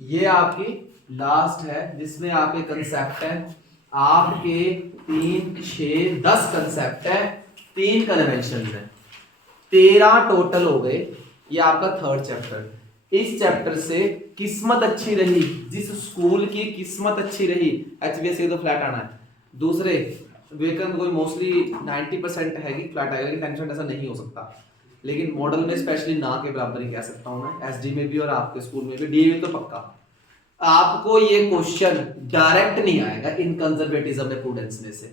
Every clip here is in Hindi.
ये आपकी लास्ट है जिसमें आपके कंसेप्ट है, आपके 3, 6, 10 कंसेप्ट है, 3 कन्वेंशन है, 13 टोटल हो गए। ये आपका थर्ड चैप्टर। इस चैप्टर से किस्मत अच्छी रही, जिस स्कूल की किस्मत अच्छी रही, HBSC तो फ्लैट आना है। दूसरे वेकन कोई मोस्टली 90% है कि फ्लैट आएगा, लेकिन 10% ऐसा नहीं हो सकता, लेकिन मॉडल में स्पेशली ना के बराबर ही कह सकता हूं मैं, एसडी में भी और आपके स्कूल में भी, डी में तो पक्का। आपको ये क्वेश्चन डायरेक्ट नहीं आएगा इन कंजर्वेटिज्म में, प्रूडेंस में से।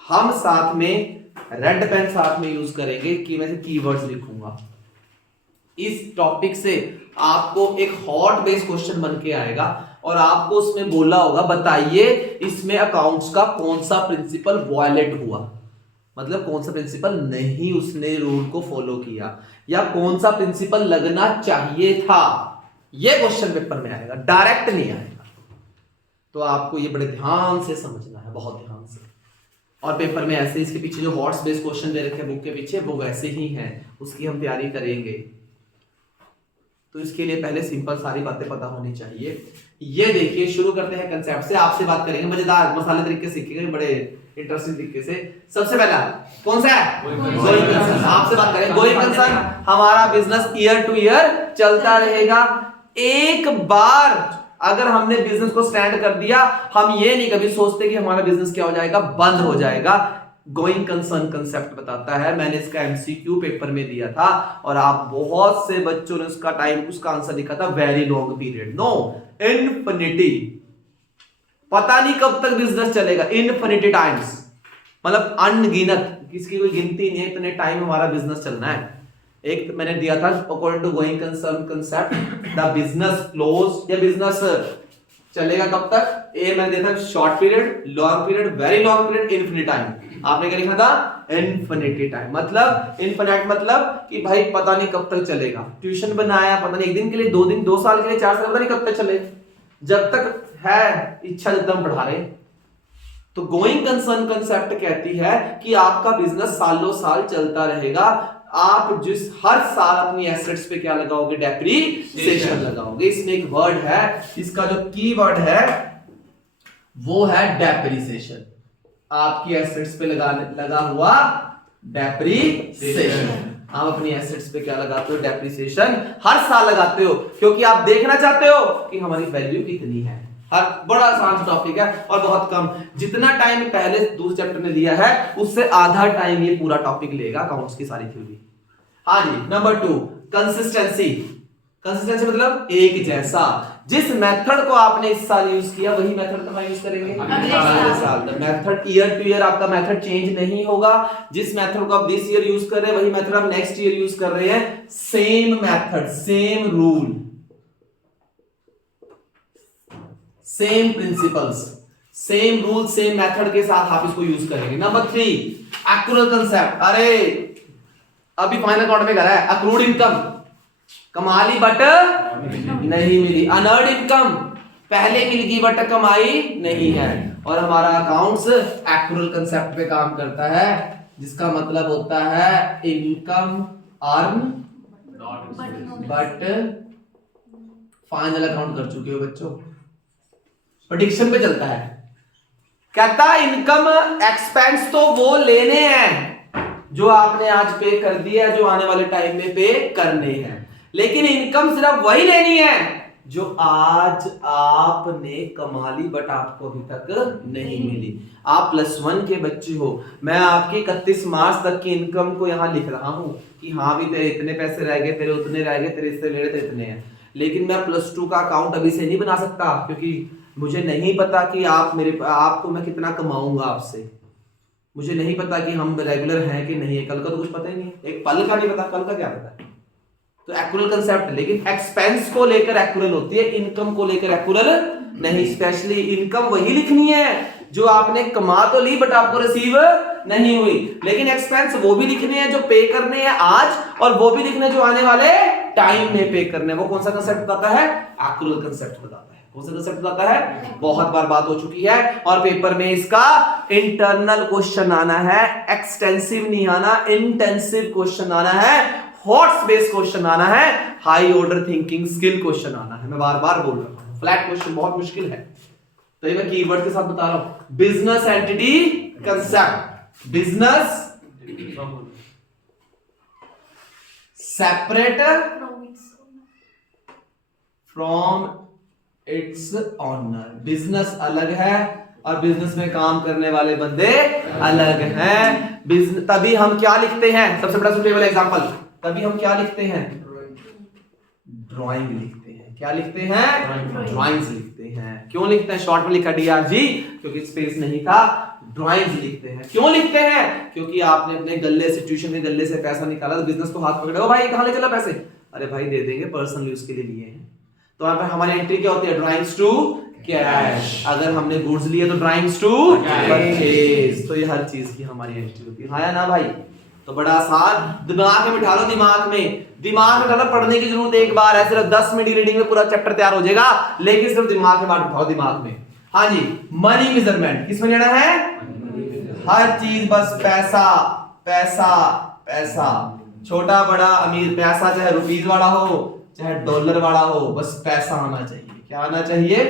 हम साथ में रेड पेन साथ में यूज करेंगे कि मैं कीवर्ड्स लिखूंगा। इस टॉपिक से आपको एक हॉट बेस क्वेश्चन बन के आएगा और आपको उसमें बोला होगा बताइए इसमें अकाउंट्स का कौन सा प्रिंसिपल वायलेट हुआ, मतलब कौन सा प्रिंसिपल नहीं उसने रूल को फॉलो किया, या कौन सा प्रिंसिपल लगना चाहिए था। यह क्वेश्चन पेपर में आएगा, डायरेक्ट नहीं आएगा। तो आपको ये बड़े ध्यान से समझना है, बहुत ध्यान से। और पेपर में ऐसे इसके पीछे जो हॉट्स बेस क्वेश्चन दे रखे हैं बुक के पीछे, वो वैसे ही हैं, उसकी हम तैयारी करेंगे। तो इसके लिए पहले सिंपल सारी बातें पता होनी चाहिए। ये देखिए, शुरू करते हैं कंसेप्ट से। आपसे बात करेंगे मजेदार मसाले तरीके से सीखेंगे, बड़े इंटरेस्टिंग तरीके से। सबसे पहला कौन सा है? Going concern. आपसे बात करें गोइंग कंसर्न। हमारा बिजनेस ईयर टू ईयर चलता रहेगा। एक बार अगर हमने बिजनेस को स्टैंड कर दिया, हम ये नहीं कभी सोचते कि हमारा बिजनेस क्या हो जाएगा, बंद हो जाएगा। गोइंग कंसर्न कंसेप्ट बताता है। मैंने इसका एमसीक्यू पेपर में दिया था और आप बहुत से बच्चों ने उसका आंसर लिखा था very long period. No, infinity. पता नहीं कब तक बिजनेस चलेगा, इनफिनिटी टाइम्स, मतलब अनगिनत, किसकी कोई गिनती नहीं है, इतने टाइम हमारा बिजनेस चलना है। एक मैंने दिया था according to going concern concept, the business close, या बिजनेस चलेगा कब तक। ए मैंने दिया था short period, long period, very long period, infinite time. आपने क्या लिखा था? Infinity time. मतलब इनफिनिट मतलब कि भाई पता नहीं कब तक चलेगा। ट्यूशन बनाया, पता नहीं 1 दिन के लिए, 2 दिन, 2 साल के लिए, 4 साल, पता नहीं कब तक चले, जब तक है इच्छा एकदम बढ़ा रहे। तो गोइंग कंसर्न कंसेप्ट कहती है कि आपका बिजनेस सालों साल चलता रहेगा। आप जिस हर साल अपनी एसेट्स पे क्या लगाओगे? डेप्रिसिएशन लगाओगे। इसमें एक वर्ड है, इसका जो की वर्ड है वो है डेप्रिसिएशन। आपकी एसेट्स पे लगा हुआ डेप्रिसिएशन। आप अपनी एसेट्स पे क्या लगाते हो? डेप्रिसिएशन हर साल लगाते हो, क्योंकि आप देखना चाहते हो कि हमारी वैल्यू कितनी है। हर बड़ा आसान टॉपिक है और बहुत कम, जितना टाइम पहले दूसरे चैप्टर में लिया है उससे आधा टाइम ये पूरा टॉपिक लेगा, अकाउंट्स की सारी थ्योरी। हाँ जी, नंबर 2 कंसिस्टेंसी। कंसिस्टेंसी मतलब एक जैसा। जिस मेथड को आपने इस साल यूज किया वही मेथड कब यूज करेंगे? अगले साल। The method year two year आपका मेथड चेंज नहीं होगा। जिस मेथड को आप दिस ईयर यूज कर रहे हैं वही मेथड आप नेक्स्ट ईयर यूज कर रहे हैं। Same method, same rule, same principles, same rule, same method के साथ आप इसको यूज करेंगे। Number 3 accrual concept. अरे अभी फाइनल अकाउंट में करा है, अक्रूड इनकम, कमा ली बट नहीं मिली। अनअर्न्ड इनकम, पहले मिल गई बट कमाई नहीं है। और हमारा अकाउंट्स एक्रूअल कंसेप्ट पे काम करता है, जिसका मतलब होता है income earn but final account कर चुके हो बच्चों। प्रेडिक्शन पे चलता है, कहता इनकम एक्सपेंस तो वो लेने हैं जो आपने आज पे कर दिया, जो आने वाले टाइम में पे करने हैं, लेकिन इनकम सिर्फ वही लेनी है जो आज आपने कमा ली बट आपको अभी तक नहीं मिली। आप +1 के बच्चे हो, मैं आपकी 31 मार्च तक की इनकम को यहां लिख रहा हूं कि हाँ भी तेरे इतने पैसे रह गए, तेरे उतने रह गए, तेरे इससे मेरे इतने हैं, लेकिन मैं +2 का अकाउंट अभी से नहीं बना सकता, क्योंकि मुझे नहीं पता कि आपको मैं कितना कमाऊंगा आपसे। मुझे नहीं पता कि हम रेगुलर हैं कि नहीं है, कल का तो कुछ पता ही नहीं है, एक पल का नहीं पता, कल का क्या पता है। तो एक्रूअल कंसेप्ट, लेकिन एक्सपेंस को लेकर एक्रूअल होती है, इनकम को लेकर एक्रूअल नहीं। स्पेशली इनकम वही लिखनी है जो आपने कमा तो ली बट आपको रिसीव नहीं हुई, लेकिन एक्सपेंस वो भी लिखने हैं जो पे करने हैं आज, और वो भी लिखने जो आने वाले टाइम में पे करने हैं। वो कौन सा कंसेप्ट बताता है? एक्रूअल कंसेप्ट बताता है। कौन सा कंसेप्ट बताता है? बहुत बार बात हो चुकी है और पेपर में इसका इंटरनल क्वेश्चन आना है, एक्सटेंसिव नहीं आना, इंटेंसिव क्वेश्चन आना है। थॉट्स बेस्ड क्वेश्चन आना है, high order thinking skill question आना है। मैं बार बार बोल रहा हूं, फ्लैट क्वेश्चन बहुत मुश्किल है, तो ये मैं कीवर्ड के साथ बता रहा हूं। Business entity concept, business separate from its owner. Business अलग है और बिजनेस में काम करने वाले बंदे अलग हैं। तभी हम क्या लिखते हैं, सबसे बड़ा सुटेबल एग्जांपल, तभी हम क्या लिखते हैं, ड्राइंग लिखते हैं। क्या लिखते हैं, ड्राइंग्स लिखते हैं। क्यों लिखते हैं, शॉर्ट में लिखा डीआरजी, क्योंकि स्पेस नहीं था। ड्राइंग्स लिखते हैं, क्यों लिखते हैं, क्योंकि आपने अपने गले से, ट्यूशन के गले से पैसा निकाला, तो बिजनेस को हाथ पकड़े, ओ भाई कहां ले चला पैसे, अरे भाई दे देंगे, पर्सनल यूज के लिए लिए हैं। तो यहाँ पे हमारी एंट्री क्या होती है, ड्राइंग्स टू कैश। अगर हमने गुड्स लिए तो ड्राइंग्स टू परचेज। तो ये हर चीज की हमारी एंट्री होती है, हाँ या ना भाई। तो बड़ा आसान, दिमाग में बिठा लो, दिमाग में डालो, पढ़ने की जरूरत एक बार है, सिर्फ 10 मिनट रीडिंग में पूरा चैप्टर तैयार हो जाएगा, लेकिन सिर्फ दिमाग में बिठाओ, दिमाग में। हाँ जी, मनी मेजरमेंट किसमें लेना है, हर चीज बस पैसा पैसा पैसा, छोटा बड़ा अमीर, पैसा चाहे रुपीज वाला हो चाहे डॉलर वाला हो, बस पैसा आना चाहिए। क्या आना चाहिए,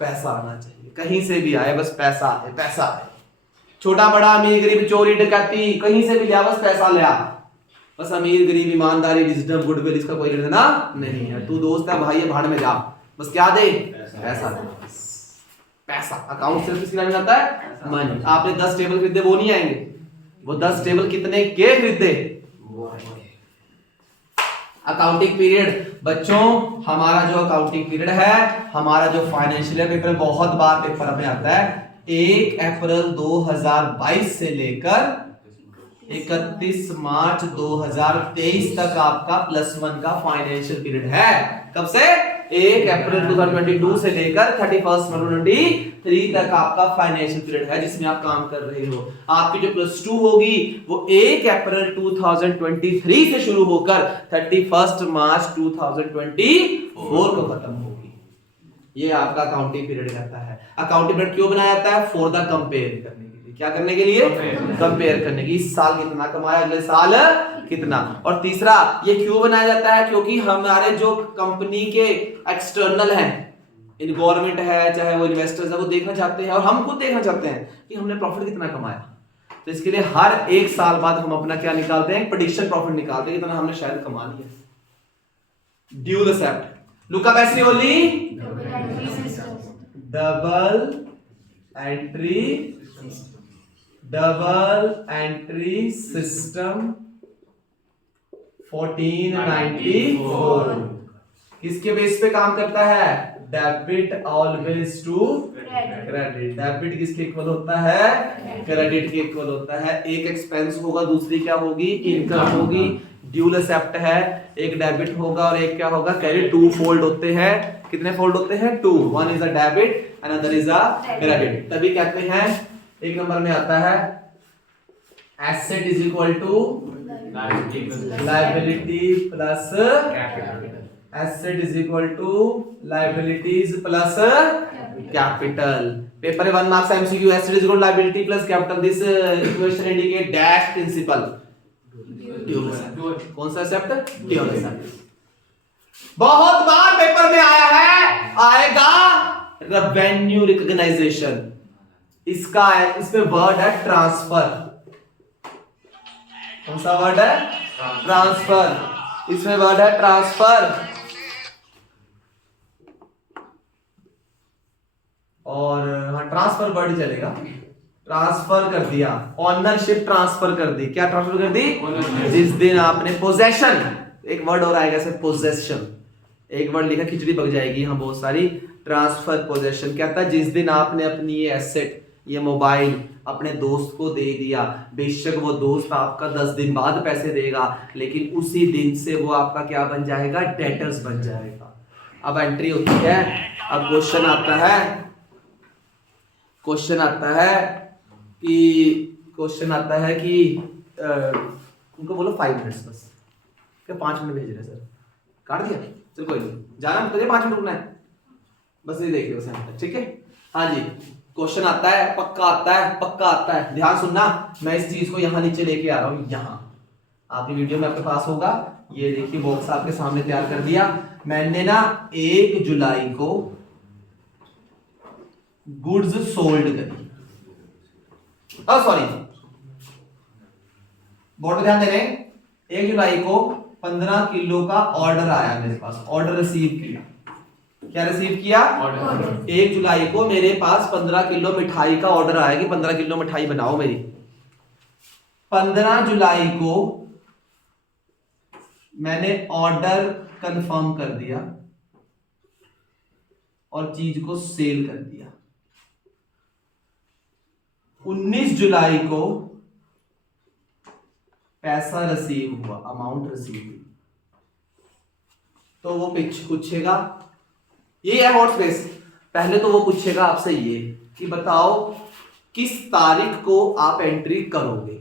पैसा आना चाहिए, कहीं से भी आए बस पैसा है, पैसा है। छोटा बड़ा अमीर गरीब, चोरी डकैती, कहीं से भी लिया बस पैसा लिया, बस अमीर गरीब, ईमानदारी, विजडम, गुडविल, इसका कोई लेना नहीं है। तू दोस्त है भाई है, भाड़ में जा, बस क्या दे, पैसा दे, पैसा। अकाउंट सिर्फ किसके नाम में आता है, मनी। आपने 10 टेबल खरीदे, वो नहीं आएंगे, वो 10 टेबल कितने के खरीदे। अकाउंटिंग पीरियड, बच्चों हमारा जो अकाउंटिंग पीरियड है, हमारा जो फाइनेंशियल पेपर बहुत बार पेपर में आता है, 1 अप्रैल 2022 से लेकर 31 मार्च 2023 तक आपका +1 का फाइनेंशियल पीरियड है। कब से, 1 अप्रैल 2022 से लेकर 31 मार्च 2023 तक आपका फाइनेंशियल पीरियड है, जिसमें आप काम कर रहे हो। आपकी जो +2 होगी वो 1 अप्रैल 2023 से शुरू होकर 31 मार्च 2024 को खत्म होगी। ये आपका अकाउंटिंग पीरियड रहता है। अकाउंटिंग पीरियड क्यों बनाया जाता है, फॉर द कंपेयर करने के लिए। क्या करने के लिए, कंपेयर करने की, इस साल कितना कमाया, अगले साल कितना। और तीसरा ये क्यों बनाया जाता है, क्योंकि हमारे जो कंपनी के एक्सटर्नल हैं, इन गवर्नमेंट है चाहे वो इन्वेस्टर्स है, वो देखना चाहते हैं और हम खुद देखना चाहते हैं कि हमने प्रॉफिट कितना कमाया। तो इसके लिए हर 1 साल बाद हम अपना क्या निकालते हैं, प्रेडिक्शन प्रॉफिट निकालते हैं, कितना हमने शायद कमा लिया। ड्यूल एक्सेप्ट, लुक अप एसरियोली, डबल एंट्री सिस्टम 1494 किसके बेस पे काम करता है, debit always to credit. Debit किसके इक्वल होता है, क्रेडिट के इक्वल होता है। एक एक्सपेंस होगा, दूसरी क्या होगी, इनकम होगी। ड्यूल एक्सेप्ट है, एक डेबिट होगा और एक क्या होगा, क्रेडिट। 2 फोल्ड होते हैं, कितने फोल्ड होते हैं, 2। 1 is a debit, another is a credit. तभी कहते हैं, एक नंबर में आता है asset is equal to liability plus capital. Asset is equal to liabilities plus capital. Paper 1 marks MCQ, asset is equal to liability plus capital, this equation indicate dash principle. कौन सा एक्सेप्ट, ड्यूल एक्सेप्ट। बहुत बार पेपर में आया है, आएगा रेवेन्यू रिकॉग्नाइजेशन। इसका इसमें वर्ड है ट्रांसफर। कौन सा वर्ड है, ट्रांसफर। इसमें वर्ड है ट्रांसफर, और हाँ ट्रांसफर वर्ड चलेगा। ट्रांसफर कर दिया, ऑनरशिप ट्रांसफर कर दी। क्या ट्रांसफर कर दी, जिस दिन आपने पोजेशन, एक वर्ड और आएगा इसमें, पोजेशन। एक वर्ड लिखा, खिचड़ी पक जाएगी यहाँ बहुत सारी। ट्रांसफर पोजेशन कहता है जिस दिन आपने अपनी ये एसेट, ये मोबाइल अपने दोस्त को दे दिया, बेशक वो दोस्त आपका 10 दिन बाद पैसे देगा, लेकिन उसी दिन से वो आपका क्या बन जाएगा, डेटर्स बन जाएगा। अब एंट्री होती है, अब क्वेश्चन आता है कि उनको बोलो 5 मिनट्स बस, क्या 5 मिनट भेज रहे हैं सर, काट दिया, चल कोई नहीं, जाना तुझे 5 मिनट रुकना है, बस ये देखिए बस यहाँ तक, ठीक है। हाँ जी, क्वेश्चन आता है, पक्का आता है, ध्यान सुनना। मैं इस चीज को यहाँ नीचे लेके आ रहा हूँ, यहाँ आपकी वीडियो में आपके पास होगा, ये देखिए बॉक्स आपके सामने तैयार कर दिया मैंने ना 1 जुलाई को गुड्स सोल्ड करी, सॉरी बोर्ड पे ध्यान दे रहे हैं, 1 जुलाई को 15 किलो का ऑर्डर आया मेरे पास, ऑर्डर रिसीव किया। क्या रिसीव किया? 1 जुलाई को मेरे पास 15 किलो मिठाई का ऑर्डर आया कि 15 किलो मिठाई बनाओ मेरी। 15 जुलाई को मैंने ऑर्डर कंफर्म कर दिया और चीज को सेल कर दिया। 19 जुलाई को पैसा रिसीव हुआ, अमाउंट रिसीव हुई, तो वो पूछेगा, ये है हॉट स्पेस। पहले तो वो पूछेगा आपसे ये कि बताओ किस तारीख को आप एंट्री करोगे।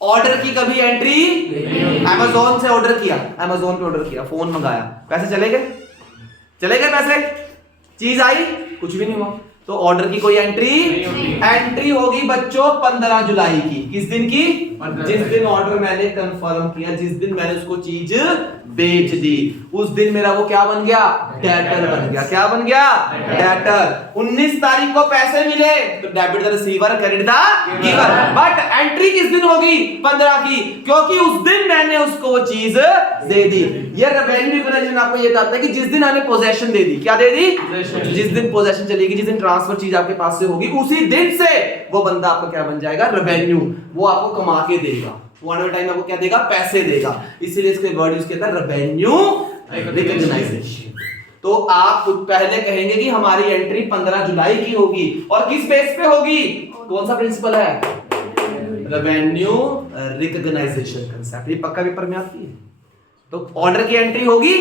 ऑर्डर की कभी एंट्री, अमेज़न से ऑर्डर किया, अमेज़न पे ऑर्डर किया, फोन मंगाया, पैसे चले गए, चले गए पैसे, चीज आई, कुछ भी नहीं हुआ, तो ऑर्डर की कोई एंट्री होगी बच्चों 15 जुलाई की। किस दिन की? जिस दिन ऑर्डर मैंने कंफर्म किया, जिस दिन मैंने उसको चीज बेच दी, उस दिन मेरा वो क्या बन गया? डेटर बन गया। क्या बन गया? डेटर। 19 तारीख को पैसे मिले तो debit the receiver, credit the giver. But entry किस दिन होगी? 15 की, क्योंकि उस दिन मैंने उसको वो चीज दे दी। ये रेवेन्यू रिकॉग्निशन आपको ये बताता है कि जिस दिन मैंने पोजेशन दे दी, क्या दे दी? जिस दिन पोजेशन चलेगी, जिस दिन ट्रांसफर चीज आपके पास से होगी, उसी दिन से वो बंदा आपका क्या बन जाएगा? रेवेन्यू। वो आपको कमा के देगा, वो आने वाले टाइम में आपको क्या देगा? पैसे देगा। इसीलिए इसके वर्ड यूज किया था रेवेन्यू रिकॉग्नाइजेशन। तो आप पहले कहेंगे कि हमारी एंट्री 15 जुलाई की होगी, और किस बेस पे होगी? कौन सा प्रिंसिपल है? Revenue recognisation concept. ये पक्का पेपर में आती है। तो ऑर्डर की एंट्री होगी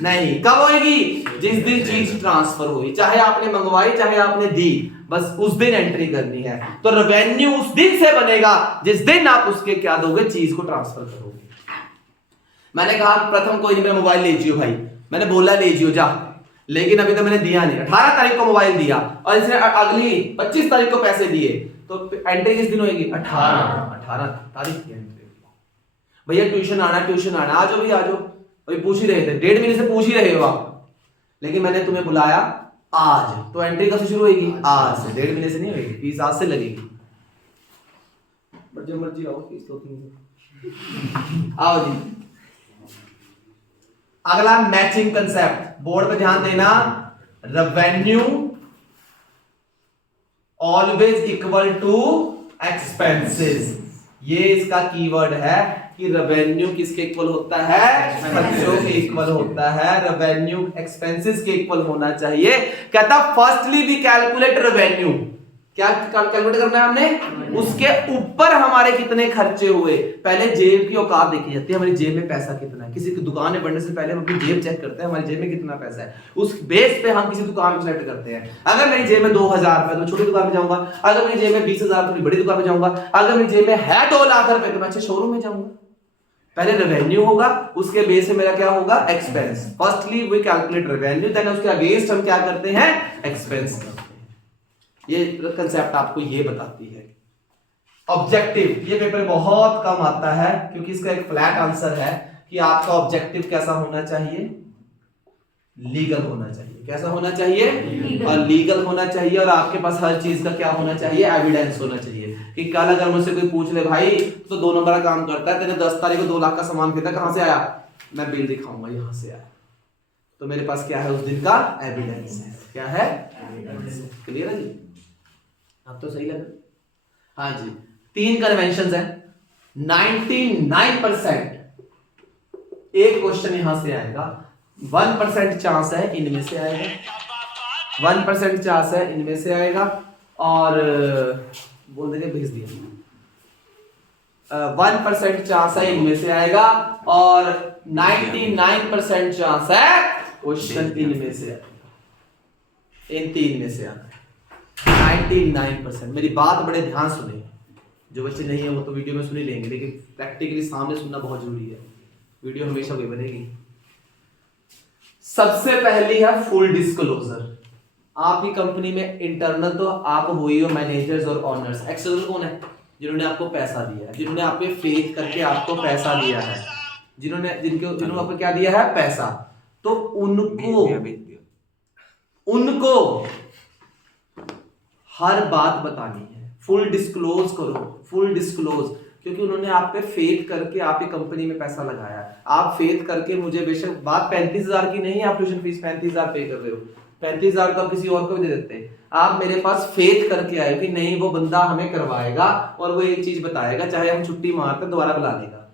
नहीं। कब होगी? जिस दिन चीज ट्रांसफर हुई, चाहे आपने मंगवाई चाहे आपने दी, बस उस दिन एंट्री करनी है। तो रेवेन्यू उस दिन से बनेगा जिस दिन आप उसके क्या दोगे? चीज को ट्रांसफर करोगे। मैंने कहा प्रथम कोई नहीं, मेरा मोबाइल ले जियो भाई, मैंने बोला ले जियो जा, लेकिन अभी तो मैंने दिया नहीं। 18 तारीख को मोबाइल दिया और इसने अगली 25 तारीख को पैसे दिए, तो एंट्री किस दिन होगी? 18 तारीख की एंट्री। भैया ट्यूशन आना, ट्यूशन आना, आ जाओ भैया आ जाओ। अभी पूछ ही रहे थे, 1.5 महीने से पूछ ही रहे हो आप, लेकिन मैंने तुम्हें बुलाया आज, तो एंट्री कब से शुरू होगी? आज से। 1.5 महीने से नहीं होगी, फीस आज से लगेगी। जो मर्जी आओ, फीस तो आओ जी। अगला मैचिंग कंसेप्ट, बोर्ड पे ध्यान देना। Revenue always equal to expenses. ये इसका कीवर्ड है कि रेवेन्यू किसके इक्वल होता है? खर्चों के इक्वल होता है। रेवेन्यू एक्सपेंसेस के इक्वल होना चाहिए। कहता फर्स्टली वी कैलकुलेट रेवेन्यू। क्या कैलकुलेट करना है हमने? उसके ऊपर हमारे कितने खर्चे हुए। पहले जेब की औकात देखी जाती है, हमारी जेब में पैसा कितना है। किसी की दुकान में बढ़ने से पहले हम अपनी जेब चेक करते हैं, हमारी जेब में कितना पैसा है। उस बेस पे हम किसी दुकान को सेलेक्ट करते हैं। अगर मेरी जेब में 2000 रुपए तो छोटी दुकान में जाऊंगा, अगर मेरी जेब में 20,000 तो बड़ी दुकान में जाऊंगा, अगर मेरी जेब में है 2 लाख रुपए तो मैं अच्छे शोरूम में जाऊंगा। पहले रेवेन्यू होगा, उसके बेस पे मेरा क्या होगा? Expense. Firstly we calculate revenue, then उसके अगेंस्ट हम क्या करते हैं? एक्सपेंस करते हैं। ये कंसेप्ट आपको ये बताती है। ऑब्जेक्टिव, ये पेपर बहुत कम आता है क्योंकि इसका एक फ्लैट आंसर है कि आपका ऑब्जेक्टिव कैसा होना चाहिए? लीगल होना चाहिए। कैसा होना चाहिए? और लीगल होना चाहिए। और आपके पास हर चीज का क्या होना चाहिए? एविडेंस होना चाहिए। कि कल अगर मुझसे कोई पूछ ले भाई तो 2 नंबर का काम करता है, तेरे 10 तारीख को 2 लाख का सामान खरीदा, कहां से आया? मैं बिल दिखाऊंगा, यहां से आया। तो मेरे पास क्या है? उस दिन का एविडेंस है। क्या है? क्लियर है जी? अब तो सही लगा? हाँ जी। 3 कन्वेंशंस हैं। 99% एक क्वेश्चन यहां से आएगा, 1% चांस है इनमें से आएगा, 1% चांस है इनमें से आएगा, और बोल देंगे भेज दिया। 1% चांस है इनमें से आएगा, और 99% चांस है क्वेश्चन इनमें से आएगा। इन 3 में से आता है 99%। मेरी बात बड़े ध्यान सुने, जो बच्चे नहीं है वो तो वीडियो में सुन ही लेंगे, लेकिन प्रैक्टिकली सामने सुनना बहुत जरूरी है। वीडियो हमेशा वही बनेगी। सबसे पहली है फुल डिस्क्लोजर। आपकी कंपनी में इंटरनल तो आप हुई हो मैनेजर्स और ओनर्स, एक्सटर्नल कौन है? जिन्होंने आपको पैसा दिया है, जिन्होंने आप पे फेथ करके आपको पैसा दिया है, जिन्होंने आपको क्या दिया है, पैसा, तो उनको हर बात बतानी है, फुल डिस्क्लोज करो, फुल डिस्क्लोज, क्योंकि उन्होंने आप पे फेथ करके आपकी कंपनी में पैसा लगाया है। आप फेथ करके मुझे, बेशक बात 35,000 की नहीं है, आप ट्यूशन फीस 35,000 पे कर रहे हो, 35,000 तो आप किसी और को भी दे देते हैं, आप मेरे पास फेथ करके आए कि नहीं वो बंदा हमें करवाएगा और वो एक चीज बताएगा, चाहे हम छुट्टी मारते दोबारा बुला लेगा,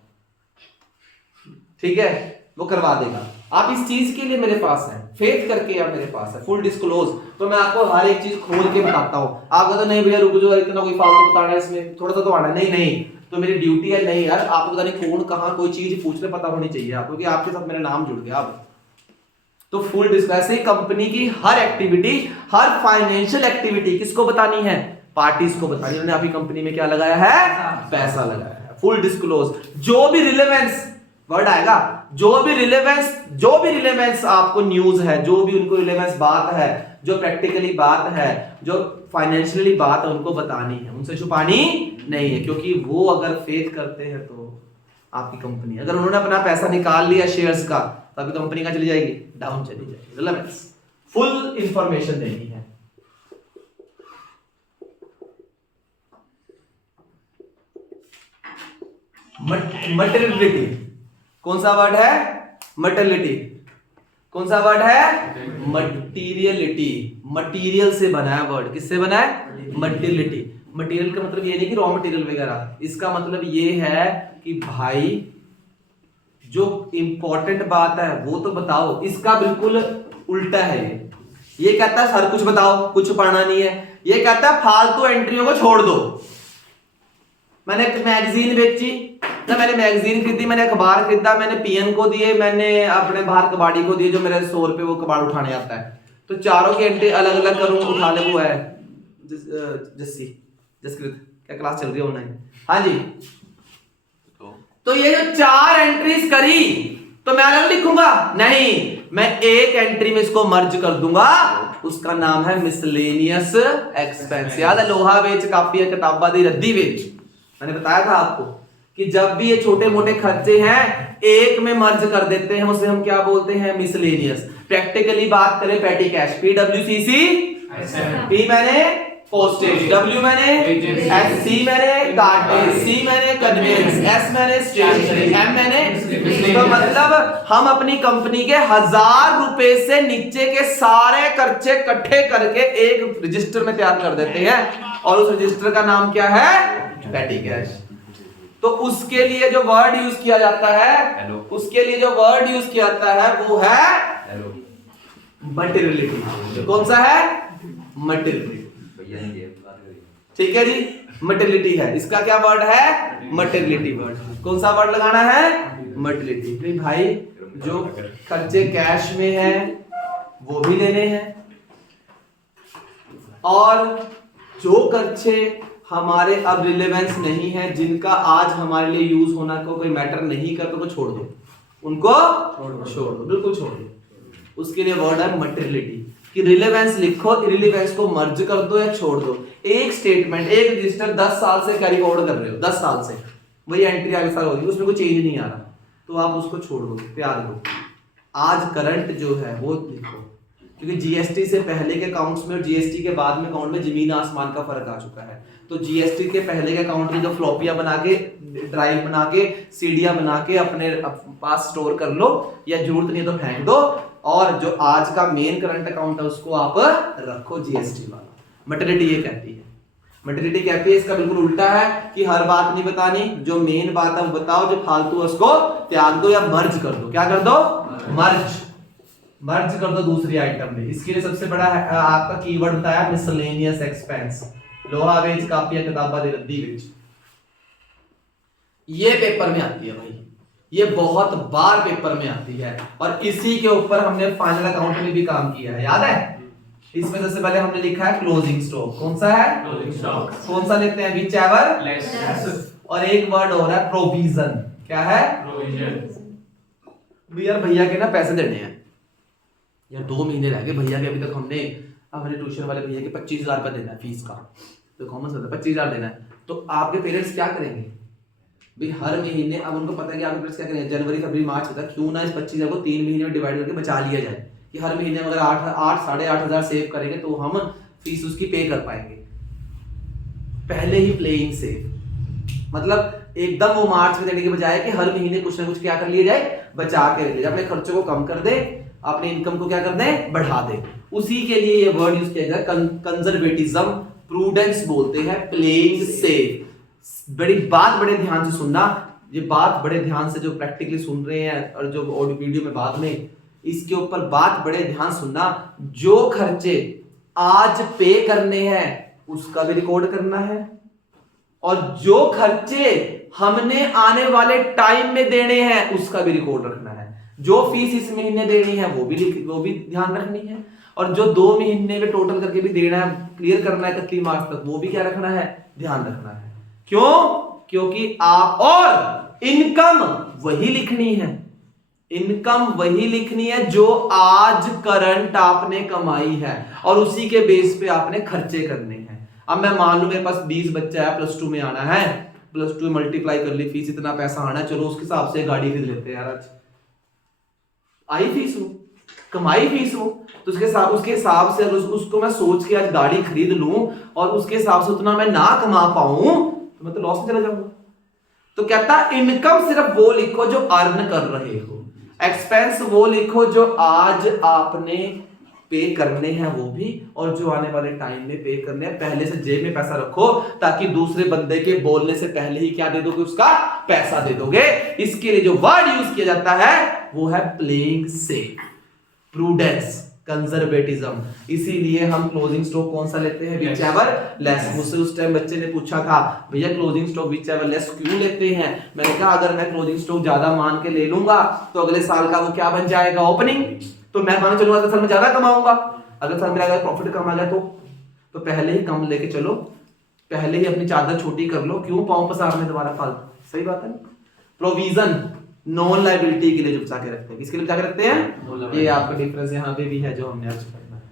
ठीक है, वो करवा देगा। आप इस चीज के लिए मेरे पास हैं, फेथ करके आप मेरे पास है, फुल डिस्क्लोज, तो मैं आपको हर एक चीज खोल के बताता हूँ। आप कहते नहीं भैया रुक जाओ, इतना कोई फालतू बताना है इसमें, थोड़ा सा तो आना है, नहीं तो मेरी ड्यूटी है, नहीं यार आपको पता नहीं कौन कहां कोई चीज पूछने पता होनी चाहिए आपको, क्योंकि आपके साथ मेरा नाम जुड़ गया अब। तो फुल डिस्क्लोज, कंपनी की हर एक्टिविटी, हर फाइनेंशियल एक्टिविटी किसको बतानी है, पार्टीज को बतानी है। उन्होंने आपकी कंपनी में क्या लगाया है, पैसा लगाया है। फुल डिस्क्लोज, जो भी रिलेवेंस वर्ड आएगा, जो भी रिलेवेंस आपको न्यूज है, जो भी उनको रिलेवेंस बात है, जो प्रैक्टिकली बात है, जो फाइनेंशियली बात है, उनको बतानी है, उनसे छुपानी नहीं है, क्योंकि वो अगर फेथ करते हैं तो आपकी कंपनी, अगर उन्होंने अपना पैसा निकाल लिया शेयर्स का, तो आपकी कंपनी कहां चली जाएगी, डाउन चली जाएगी। रिलेवेंस, फुल इंफॉर्मेशन देनी है। मटेरियलिटी, कौन सा वर्ड है, मटेरियलिटी, कौन सा वर्ड है, मटीरियलिटी, मटीरियल से बना है वर्ड, किससे बना है, मटीरियलिटी। मटीरियल का मतलब ये नहीं कि रॉ मटेरियल वगैरह, इसका मतलब ये है कि भाई जो इंपॉर्टेंट बात है वो तो बताओ, इसका बिल्कुल उल्टा है ये कहता है हर कुछ बताओ, कुछ पढ़ना नहीं है, ये कहता है फालतू एंट्रियों को छोड़ दो। मैंने एक मैगजीन बेची ना, मैंने मैगजीन खरीदी, मैंने अखबार खरीदा, मैंने पीएन को दिए, मैंने अपने बाहर कबाड़ी को दिए जो मेरे 100 रुपए वो कबाड़ उठाने आता है, तो चारों की एंट्री अलग अलग करूं, उठा ले। वो है जसकृत, क्या क्लास चल रही है ऑनलाइन, हाँ जी। तो ये जो 4 एंट्रीज करी तो मैं अलग लिखूंगा, नहीं, मैं एक एंट्री में इसको मर्ज कर दूंगा, उसका नाम है मिसलेनियस एक्सपेंस। याद है, लोहा बेच कापियां किताबां दी रद्दी बेच, मैंने बताया था आपको कि जब भी ये छोटे मोटे खर्चे हैं एक में मर्ज कर देते हैं, उसे हम क्या बोलते हैं, मिसलेनियस। प्रैक्टिकली बात करें, पेटी कैश, PWCC, P मैंने पोस्टेज, W मैंने SC मैंने कार्टेज, C मैंने कन्वेंस, S मैंने स्टेशनरी, M मैंने, तो मतलब हम अपनी कंपनी के 1000 रुपए से नीचे के सारे खर्चे इकट्ठे करके एक रजिस्टर में तैयार कर देते हैं, और उस रजिस्टर का नाम क्या है, पेटी कैश। तो उसके लिए जो वर्ड यूज किया जाता है, उसके लिए जो वर्ड यूज किया जाता है वो है मटेरियलिटी। कौन सा है, मटेरियलिटी, ठीक है जी, मटेरियलिटी है, इसका क्या वर्ड है, मटेरियलिटी वर्ड। कौन सा वर्ड लगाना है, मटेरियलिटी। भाई जो खर्चे कैश में है वो भी लेने हैं, और जो खर्चे हमारे अब रिलेवेंस नहीं है, जिनका आज हमारे लिए यूज होना को कोई मैटर नहीं करता, तो छोड़ दो, उनको छोड़ दो, बिल्कुल छोड़ दो। उसके लिए वर्ड है मटेरियलिटी, कि रिलेवेंस लिखो, इररिलेवेंस को मर्ज कर दो या छोड़ दो। एक स्टेटमेंट, एक रजिस्टर 10 साल से कैरी फॉरवर्ड कर रहे हो, 10 साल से वही एंट्री आगे साल होगी, उसमें कोई चेंज नहीं आ रहा, तो आप उसको छोड़ दो, त्याग दो। आज करंट जो है वो लिखो, क्योंकि जीएसटी से पहले के अकाउंट्स में और जीएसटी के बाद में अकाउंट में जमीन आसमान का फर्क आ चुका है। तो जीएसटी के पहले के अकाउंट की जो फ्लॉपियां बना के, ड्राइव बना के, सीडियां बना के अपने पास स्टोर कर लो, या जरूरत नहीं है तो फेंक दो, और जो आज का मेन करंट अकाउंट है उसको आप रखो जीएसटी वाला। मटेरियलिटी ये कहती है, मटेरियलिटी कहती है इसका बिल्कुल उल्टा है कि हर बात नहीं बतानी, जो मेन बात है वो बताओ, जो फालतू है उसको त्याग दो या मर्ज कर दो। क्या कर दो, मर्ज कर दो दूसरी आइटम में। इसके लिए सबसे बड़ा है, आपका कीवर्ड बताया मिसलेनियस एक्सपेंस, लोहा बेच कापियां किताबां दी रद्दी बेच। ये पेपर में आती है भाई, ये बहुत बार पेपर में आती है, और इसी के ऊपर हमने फाइनल अकाउंट में भी काम किया है, याद है। इसमें सबसे पहले हमने लिखा है क्लोजिंग स्टॉक। कौन सा है, क्लोजिंग स्टॉक। कौन सा लेते हैं, विच एवर लेस। और एक वर्ड और है प्रोविजन। क्या है, प्रोविजन। यार भैया के ना पैसे देने हैं यार, 2 महीने रह गए भैया के, अभी तक हमने हमारे ट्यूशन वाले भैया के 25,000 रुपए देना है फीस का, तो कॉमन सा 25,000 देना है, तो आपके पेरेंट्स क्या करेंगे भाई, हर महीने, अब उनको पता है कि आपके पेरेंट्स क्या करेंगे, जनवरी फरवरी मार्च तक क्यों ना इस 25,000 को 3 महीने में डिवाइड करके बचा लिया जाए कि हर महीने में अगर 8,500 सेव करेंगे तो हम फीस उसकी पे कर पाएंगे। पहले ही प्लेइंग सेफ, मतलब एकदम वो मार्च में देने के बजाय कि हर महीने कुछ ना कुछ क्या कर लिया जाए, बचा के रख लिया जाए, अपने खर्चों को कम कर दे, अपने इनकम को क्या कर दे, बढ़ा दे। उसी के लिए ये वर्ड यूज किया जाता है, कंजर्वेटिज्म, प्रूडेंस बोलते हैं, प्लेइंग सेफ। बड़ी बात बड़े ध्यान से सुनना, ये बात बड़े ध्यान से जो प्रैक्टिकली सुन रहे हैं और जो ऑडियो वीडियो में बाद में, इसके ऊपर बात बड़े ध्यान सुनना। जो खर्चे आज पे करने हैं उसका भी रिकॉर्ड करना है, और जो खर्चे हमने आने वाले टाइम में देने हैं उसका भी रिकॉर्ड रखना है। जो फीस इस महीने देनी है वो भी ध्यान रखनी है, और जो 2 महीने में टोटल करके भी देना है, क्लियर करना है 31 मार्च तक, वो भी क्या रखना है, ध्यान रखना है। क्यों? क्योंकि आप, और इनकम वही लिखनी है, इनकम वही लिखनी है जो आज करंट आपने कमाई है, और उसी के बेस पे आपने खर्चे करने हैं। अब मैं मान लूं मेरे पास 20 बच्चा है, प्लस 2 में आना है, +2 मल्टीप्लाई कर ली फीस, इतना पैसा आना है, चलो उसके हिसाब से गाड़ी खरीद लेते हैं यार, आज आई फीस हो, कमाई फीस हो, तो उसके हिसाब से उसको मैं सोच के आज गाड़ी खरीद लूं और उसके हिसाब से उतना मैं ना कमा पाऊं तो मैं तो लॉस में चला जाऊंगा। तो कहता इनकम सिर्फ वो लिखो जो अर्न कर रहे हो, एक्सपेंस वो लिखो जो आज आपने पे करने हैं वो भी, और जो आने वाले टाइम में पे करने हैं। पहले से जेब में पैसा रखो ताकि दूसरे बंदे के बोलने से पहले ही क्या दे दोगे, उसका पैसा दे दोगे। इसके लिए जो वर्ड यूज किया जाता है वो है प्लेइंग सेफ, प्रूडेंस, कंजर्वेटिज्म। इसीलिए हम क्लोजिंग स्टॉक कौन सा लेते हैं, विच एवर लेस। मुझसे उस टाइम बच्चे ने पूछा था भैया closing stock which ever less क्यों लेते हैं। मैंने कहा अगर मैं क्लोजिंग स्टॉक ज्यादा मान के ले लूंगा तो अगले साल का वो क्या बन जाएगा, ओपनिंग। तो मैं मान चलूंगा अगले साल में ज्यादा कमाऊंगा, अगले साल मेरा अगर प्रॉफिट कम आ जाए तो पहले ही कम लेके चलो, पहले ही अपनी चादर छोटी कर लो, क्यों पांव पसारने दोबारा फालतू। सही बात है ना। प्रोविजन नॉन लायबिलिटी के लिए जो बचा के रखते हैं, किसके लिए बचा के रखते हैं, ये आपका डिफरेंस यहाँ पे भी है जो हमने आज करना है,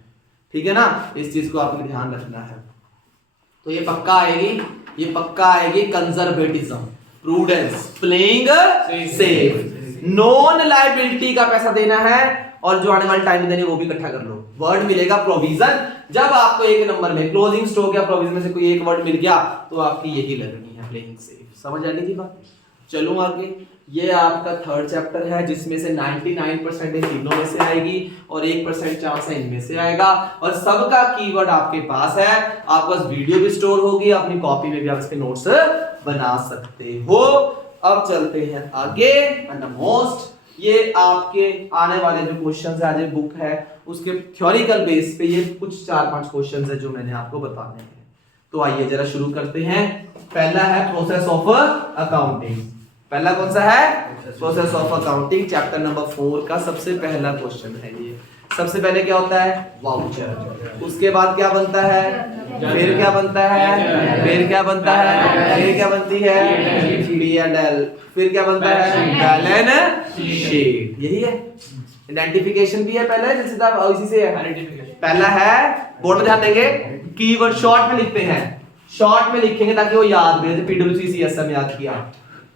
ठीक है ना। इस चीज को आपको ध्यान रखना है। तो ये पक्का आएगी conservatism, prudence, playing safe, non liability का पैसा देना है और जो आने वाले टाइम में देने वो भी इकट्ठा कर लो। वर्ड मिलेगा प्रोविजन, जब आपको एक नंबर में क्लोजिंग स्टॉक या प्रोविजन में से कोई एक वर्ड मिल गया तो आपकी यही लगनी है, प्लेइंग सेफ। समझ आ गई थी बात। चलो आगे, ये आपका 3rd चैप्टर है जिसमें से 99% इन तीनों में से आएगी और 1% चांस है इनमें से आएगा, और सबका कीवर्ड आपके पास है। आपके पास वीडियो भी स्टोर होगी, अपनी कॉपी में भी आप इसके नोट्स बना सकते हो। अब चलते हैं आगे, एंड द मोस्ट, ये आपके आने वाले जो क्वेश्चंस है, आज ये बुक है उसके थ्योरिकल बेस पे ये कुछ 4-5 क्वेश्चंस है जो मैंने आपको बताने हैं। तो आइए जरा शुरू करते हैं। पहला है प्रोसेस ऑफ अकाउंटिंग। पहला कौन सा है, process of accounting, chapter number 4 का सबसे पहला क्वेश्चन है ये। सबसे पहले क्या होता है, वाउचर। उसके बाद क्या बनता है, फिर क्या बनता है, फिर क्या बनता है, फिर क्या बनती है, P&L, फिर क्या बनता है, बैलेंस शीट। यही है, आइडेंटिफिकेशन भी है पहले, इसी से पहला है। बोर्ड में ध्यान देंगे, कीवर्ड शॉर्ट में लिखते हैं, शॉर्ट में लिखेंगे ताकि वो याद रहे। PWC CSM याद किया।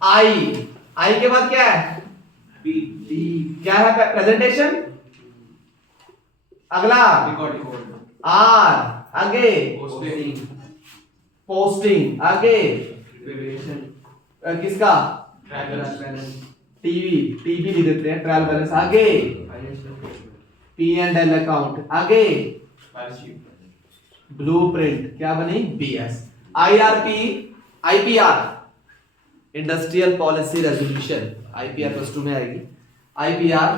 आई के बाद क्या है, क्या है, प्रेजेंटेशन। अगला आर, आगे पोस्टिंग, आगे किसका, टीवी लिख देते हैं, ट्रायल बैलेंस, आगे P&L अकाउंट, आगे ब्लूप्रिंट, क्या बनी, BS, IRP, IPR, industrial policy resolution, IPR +2 में आएगी, IPR।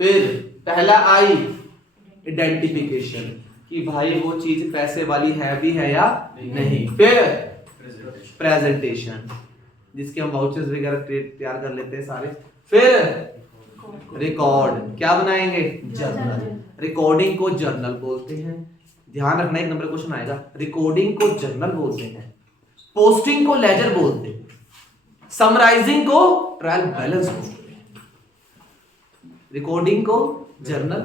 फिर पहला आई, आइडेंटिफिकेशन, कि भाई वो चीज पैसे वाली है भी है या नहीं। फिर प्रेजेंटेशन, जिसके हम वाउचर्स वगैरह तैयार कर लेते हैं सारे। फिर रिकॉर्ड, क्या बनाएंगे, जर्नल। रिकॉर्डिंग को जर्नल बोलते हैं, ध्यान रखना, 1 नंबर क्वेश्चन आएगा। रिकॉर्डिंग को जर्नल बोलते हैं, पोस्टिंग को लेजर बोलते हैं, समराइजिंग को ट्रायल बैलेंस बोलते हैं। रिकॉर्डिंग को जर्नल,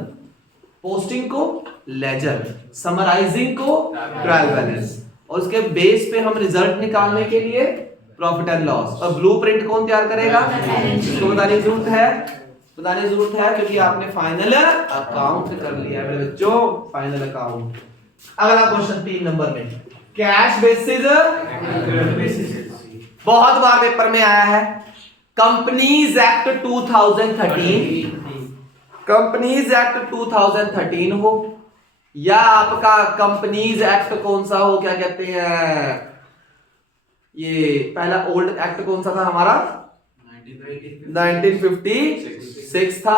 पोस्टिंग को लेजर, समराइजिंग को ट्रायल बैलेंस। और उसके बेस पे हम रिजल्ट निकालने के लिए प्रॉफिट एंड लॉस। और ब्लूप्रिंट कौन तैयार करेगा? इसको बताने की जरूरत है, बताने की जरूरत है क्योंकि आपने फाइनल अकाउंट कर लिया है मेरे बच्चों, फाइनल अकाउंट। अगला क्वेश्चन 3 नंबर में, कैश बेसिस, बहुत बार पेपर में आया है। कंपनीज एक्ट 2013, कंपनीज एक्ट 2013 हो या आपका कंपनीज एक्ट कौन सा हो, क्या कहते हैं ये पहला ओल्ड एक्ट कौन सा था हमारा? 1956 था।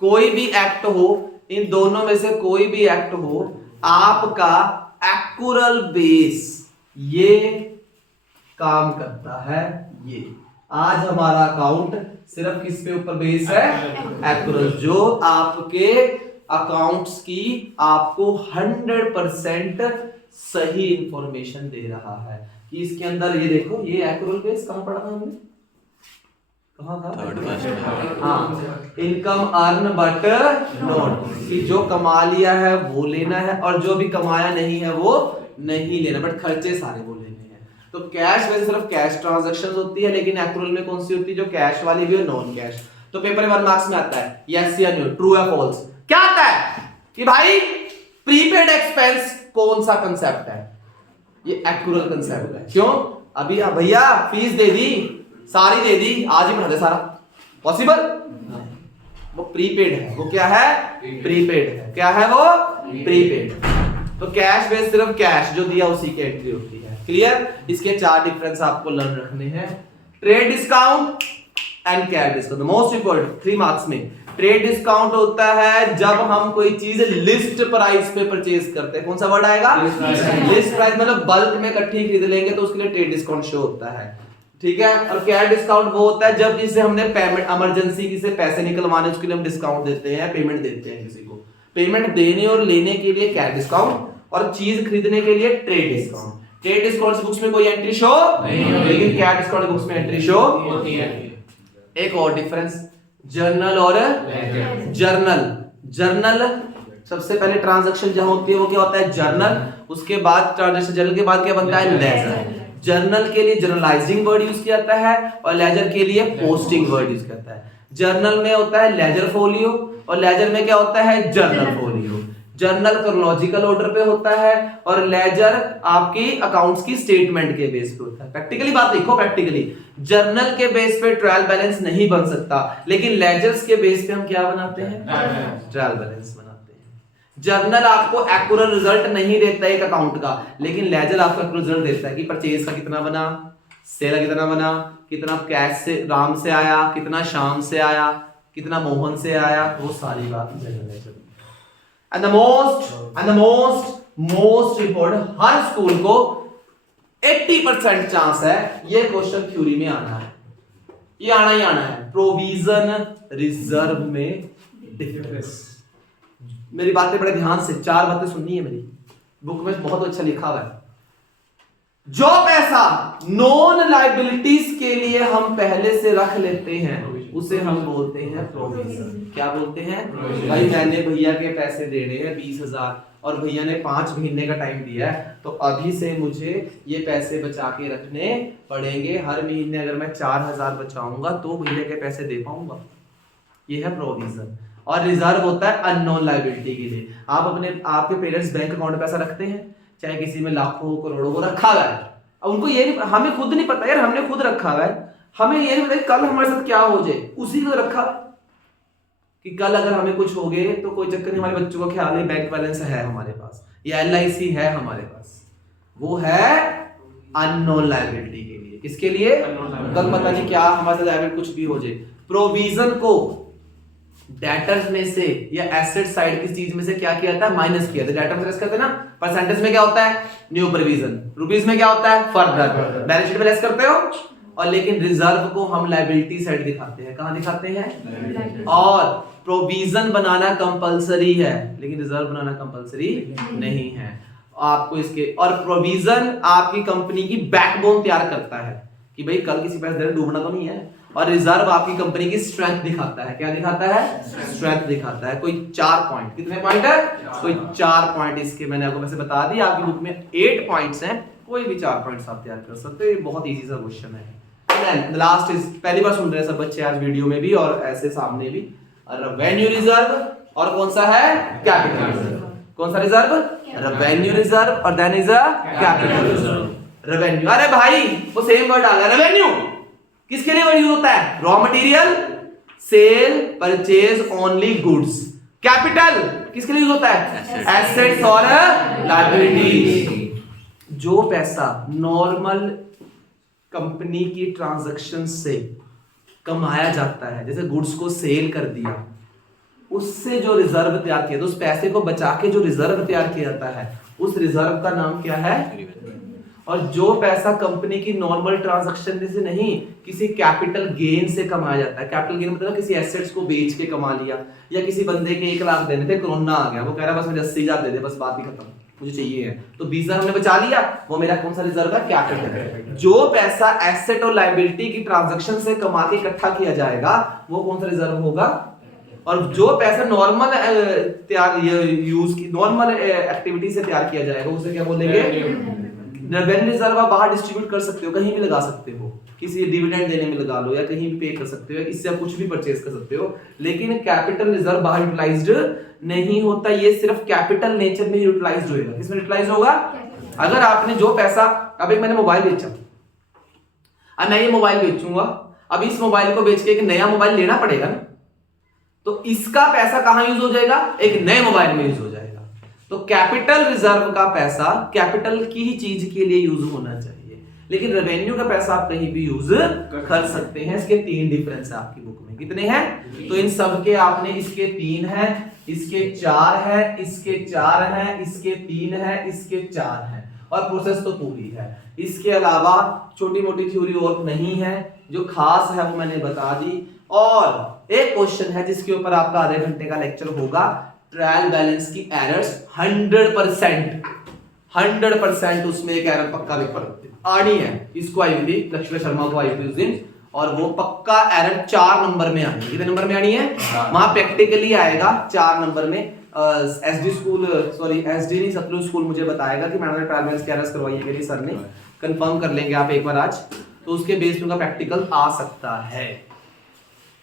कोई भी एक्ट हो, इन दोनों में से कोई भी एक्ट हो, आपका एक्यूरल बेस ये काम करता है। ये आज हमारा अकाउंट सिर्फ किस पे ऊपर बेस है? एक्यूरल, जो आपके अकाउंट्स की आपको 100% सही इंफॉर्मेशन दे रहा है कि इसके अंदर ये देखो, ये एक्यूरल बेस कहां पढ़ा था हमने? कहां था? हाँ, इनकम अर्न बट नॉट, कि जो कमा लिया है वो लेना है और जो भी कमाया नहीं है वो नहीं लेना, बट खर्चे सारे वो लेने हैं। तो कैश वैसे सिर्फ कैश ट्रांजैक्शंस होती है, लेकिन एक्यूरल में कौन सी होती है? जो कैश वाली भी और नॉन कैश। तो पेपर में 1 मार्क्स में आता है यस या नो, ट्रू या फॉल्स। क्या आता है कि भाई प्रीपेड एक्सपेंस कौन सा कंसेप्ट है? ये एक्यूरल कंसेप्ट है। क्यों? अभी भैया फीस दे दी, सारी दे दी, आज ही भर दे सारा, पॉसिबल? वो प्रीपेड है। वो क्या है? प्रीपेड है। क्या है वो? प्रीपेड। तो कैश बेस सिर्फ कैश जो दिया उसी की एंट्री होती है। क्लियर? इसके 4 डिफरेंस आपको लर्न रखने हैं। Trade discount and cash discount, most important 3 marks में। ट्रेड डिस्काउंट होता है जब हम कोई चीज लिस्ट प्राइस पे परचेज करते हैं। कौन सा वर्ड आएगा? लिस्ट प्राइस, मतलब बल्क में इकट्ठी खरीद लेंगे तो उसके लिए ट्रेड डिस्काउंट शो होता है। ठीक है? और कैश डिस्काउंट वो होता है जब किसी हमने पेमेंट इमरजेंसी किसी पैसे निकलवाने, उसके लिए हम डिस्काउंट देते हैं, पेमेंट देते हैं किसी को। पेमेंट देने और लेने के लिए कैश डिस्काउंट, और चीज खरीदने के लिए trade discount. Trade discount books में कोई एंट्री शो नहीं, लेकिन कैश डिस्काउंट बुक्स में एंट्री शो होती है। एक और डिफरेंस, जर्नल और जर्नल। जर्नल सबसे पहले ट्रांजैक्शन जहां होती है वो क्या होता है? जर्नल। उसके बाद ट्रांजैक्शन, जर्नल के बाद क्या बनता है? लेजर। जर्नल के लिए जर्नलाइजिंग वर्ड यूज किया जाता है और लेजर के लिए पोस्टिंग वर्ड यूज किया जाता है। जर्नल में होता है लेजर फोलियो और लेजर में क्या होता है? Journal folio. Journal chronological order पे होता है और लेजर आपकी अकाउंट्स की स्टेटमेंट के बेस पे होता है। प्रैक्टिकली बात देखो, प्रैक्टिकली जर्नल के बेस पे ट्रायल बैलेंस नहीं बन सकता, लेकिन लेजर्स के बेस पे हम क्या बनाते हैं? ट्रायल बैलेंस बनाते हैं। जर्नल आपको एक्यूरेट रिजल्ट नहीं देता एक अकाउंट का, लेकिन लेजर आपको एक्यूरेट रिजल्ट देता है कि परचेज का कितना बना, सेल का कितना बना, कितना कैश से राम से आया, कितना श्याम से आया, कितना मोहन से आया, वो सारी बात journal ledger. And the most important, her school को 80% चांस है ये क्वेश्चन थ्योरी में आना है, ये आना ही आना है। प्रोविजन रिजर्व में डिफरेंस। मेरी बातें बड़े ध्यान से, 4 बातें सुननी है, मेरी बुक में बहुत अच्छा लिखा हुआ है। जो पैसा नॉन लायबिलिटीज के लिए हम पहले से रख लेते हैं उसे हम बोलते हैं प्रोविजन। क्या बोलते हैं? भाई मैंने भैया के पैसे देने हैं 20,000 और भैया ने 5 महीने का टाइम दिया है, तो अभी से मुझे ये पैसे बचा के रखने पड़ेंगे। हर महीने अगर मैं 4,000 बचाऊंगा तो भैया के पैसे दे पाऊंगा। ये है प्रोविजन। और रिजर्व होता है अननोन लायबिलिटी के लिए। आप अपने आपके पेरेंट्स बैंक अकाउंट में पैसा रखते हैं, चाहे किसी में लाखों करोड़ों को रखा हुआ है, अब उनको ये नहीं, हमें खुद नहीं पता यार, हमने खुद रखा हुआ है, हमें ये नहीं पता कल हमारे साथ क्या हो जाए, उसी को रखा कि कल अगर हमें कुछ हो गए तो कोई चक्कर नहीं, हमारे बच्चों का ख्याल है, बैंक बैलेंस है हमारे पास, ये LIC है हमारे पास, वो है अननोन लायबिलिटी के लिए। किसके लिए? कल पता नहीं क्या हमारे साथ लायबिलिटी कुछ भी हो जाए। प्रोविजन को डेटर्स में से या एसेट साइड की चीज में से क्या किया था? माइनस किया था। डेटर में लेस करते हैं ना, परसेंटेज में क्या होता है? New provision. रुपीस में क्या होता है? फर्दर। बैलेंस शीट में लेस करते हो, और लेकिन रिजर्व को हम लायबिलिटी साइड दिखाते हैं। कहां दिखाते हैं? और प्रोविजन बनाना कंपलसरी है, लेकिन रिजर्व बनाना कंपलसरी नहीं है आपको इसके। और प्रोविजन आपकी कंपनी की बैकबोन तैयार करता है कि भाई कल किसी पैसे दे डूबना तो नहीं है। और रिजर्व आपकी कंपनी की स्ट्रेंथ दिखाता है। क्या दिखाता है? स्ट्रेंथ दिखाता है। कोई 4 पॉइंट, कितने पॉइंट है? कोई 4 पॉइंट इसके मैंने आपको वैसे बता दी। आपकी बुक में 8 पॉइंट्स हैं, कोई भी 4 पॉइंट्स आप तैयार कर सकते हो, ये बहुत इजी सा क्वेश्चन है। देन लास्ट इज, पहली बार सुन रहे हैं सब बच्चे आज वीडियो में भी और ऐसे सामने भी, रेवेन्यू रिजर्व और कौन सा है, कैपिटल रिजर्व। कौन सा रिजर्व, रेवेन्यू रिजर्व और then is a capital reserve. Revenue, अरे भाई वो सेम वर्ड आ गया। रेवेन्यू किसके लिए यूज होता है, raw material, sale, purchase only goods. Capital किसके लिए यूज होता है, एसेट्स और लायबिलिटीज। जो पैसा नॉर्मल कंपनी की ट्रांजैक्शन से कमाया जाता है, जैसे गुड्स को सेल कर दिया, उससे जो रिजर्व तैयार किया, तो उस पैसे को बचा के जो रिजर्व तैयार किया जाता है, उस रिजर्व का नाम क्या है। और जो पैसा कंपनी की नॉर्मल ट्रांजैक्शन से नहीं, किसी कैपिटल गेन से कमाया जाता है। कैपिटल गेन मतलब किसी एसेट्स को बेच के कमा लिया, या किसी बंदे के 1 लाख देने थे, कोरोना आ गया, वो कह रहा बस मुझे 80,000 दे दे, बस बात ही खत्म, मुझे चाहिए है, तो 20,000 हमने बचा लिया, वो मेरा कौन सा रिजर्व है, कैपिटल। जो पैसा एसेट और लायबिलिटी की ट्रांजैक्शन से कमा के इकट्ठा किया जाएगा, वो कौन सा रिजर्व होगा। और जो पैसा नॉर्मल तैयार यूज की नॉर्मल एक्टिविटी से तैयार किया जाएगा, उसे क्या बोलेंगे, रेवेन्यू रिजर्व। आप बाहर डिस्ट्रीब्यूट कर सकते हो, कहीं भी लगा सकते हो, किसी डिविडेंड देने में लगा लो, या कहीं भी पे कर सकते हो, इससे आप कुछ भी परचेज कर सकते हो। लेकिन कैपिटल रिजर्व बाहर यूटिलाइज्ड नहीं होता, ये सिर्फ कैपिटल नेचर में यूटिलाइज्ड होगा। किसमें यूटिलाइज होगा, अगर आपने जो पैसा, अब एक मैंने मोबाइल बेचा, अब मैं ये मोबाइल बेचूंगा, अब इस मोबाइल को बेच के एक नया मोबाइल लेना पड़ेगा ना, तो इसका पैसा कहां यूज हो जाएगा, एक नए मोबाइल में यूज हो जाएगा। तो कैपिटल रिजर्व का पैसा कैपिटल की ही चीज के लिए यूज होना चाहिए, लेकिन रेवेन्यू का पैसा आप कहीं भी यूज कर सकते हैं। इसके 3 डिफरेंस है आपकी बुक में, कितने हैं, तो इन सब के आपने, इसके 3 है, इसके 4 है, इसके 4 है, इसके 3 है, इसके 4 है, और प्रोसेस तो पूरी है। इसके अलावा छोटी मोटी थ्योरी और नहीं है, जो खास है वो मैंने बता दी। और एक क्वेश्चन है जिसके ऊपर आपका आधे घंटे का लेक्चर होगा, ट्रायल बैलेंस की एरर्स 100% उसमें एक एरर पक्का आनी है। इसको आई हुई थी, लक्ष्मी शर्मा को आई थी उस दिन, और वो पक्का एरर 4 नंबर में आनी है। कितने नंबर में आनी है, वहां प्रैक्टिकली आएगा 4 नंबर में। एसडी स्कूल, सॉरी एसडी नहीं, सतलुज स्कूल मुझे बताएगा कि मैंने ट्रायल बैलेंस की एरर्स करवाई है मेरी सर ने, कंफर्म कर लेंगे आप एक बार आज, तो उसके बेस पे उनका प्रैक्टिकल आ सकता है।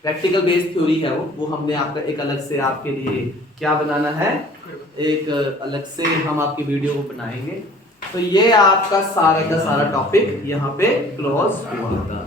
प्रैक्टिकल बेस्ड थ्योरी है वो हमने आपका एक अलग से आपके लिए क्या बनाना है, एक अलग से हम आपकी वीडियो को बनाएंगे। तो ये आपका सारा का सारा टॉपिक यहाँ पे क्लोज हुआ था।